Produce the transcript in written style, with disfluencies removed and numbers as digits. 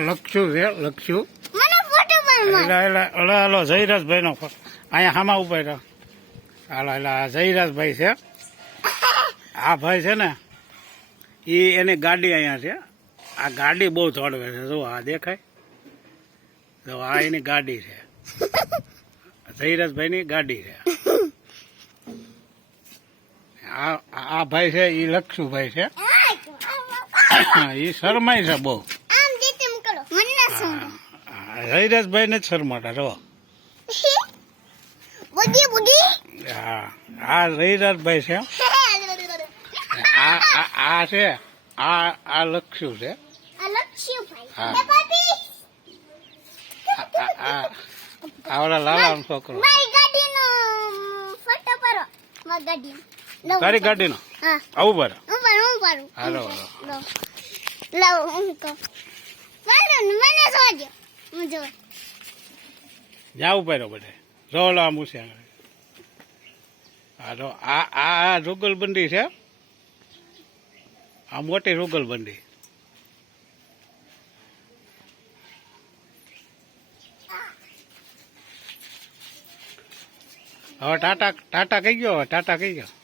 લક્ષુ છે લક્ષુ હાલો જયરાજભાઈ નો અહીંયા હામા ઉભા રહ્યો હાલો એટલે જયરાજભાઈ છે આ ભાઈ છે ને એની ગાડી અહીંયા છે આ ગાડી બહુ દોડવે છે જો આ દેખાય જો આ એની ગાડી છે જયરાજભાઈ ની ગાડી છે આ ભાઈ છે એ લક્ષુભાઈ છે એ શરમાય છે બહુ જયરાજભાઈ ને જ શરમાટા જો હા આ જયરાજભાઈ છે આ છે આ લક્ષુ છે આવડા લાલા છોકરો તારી ગાડી નો આવું બર હાલો જાવું પડ્યો બધે જોલો આમ છે હાલો આ રૂગલબંધી છે આ મોટી રૂગલબંધી હવે ટાટા કઈ ગયો ટાટા કઈ ગયો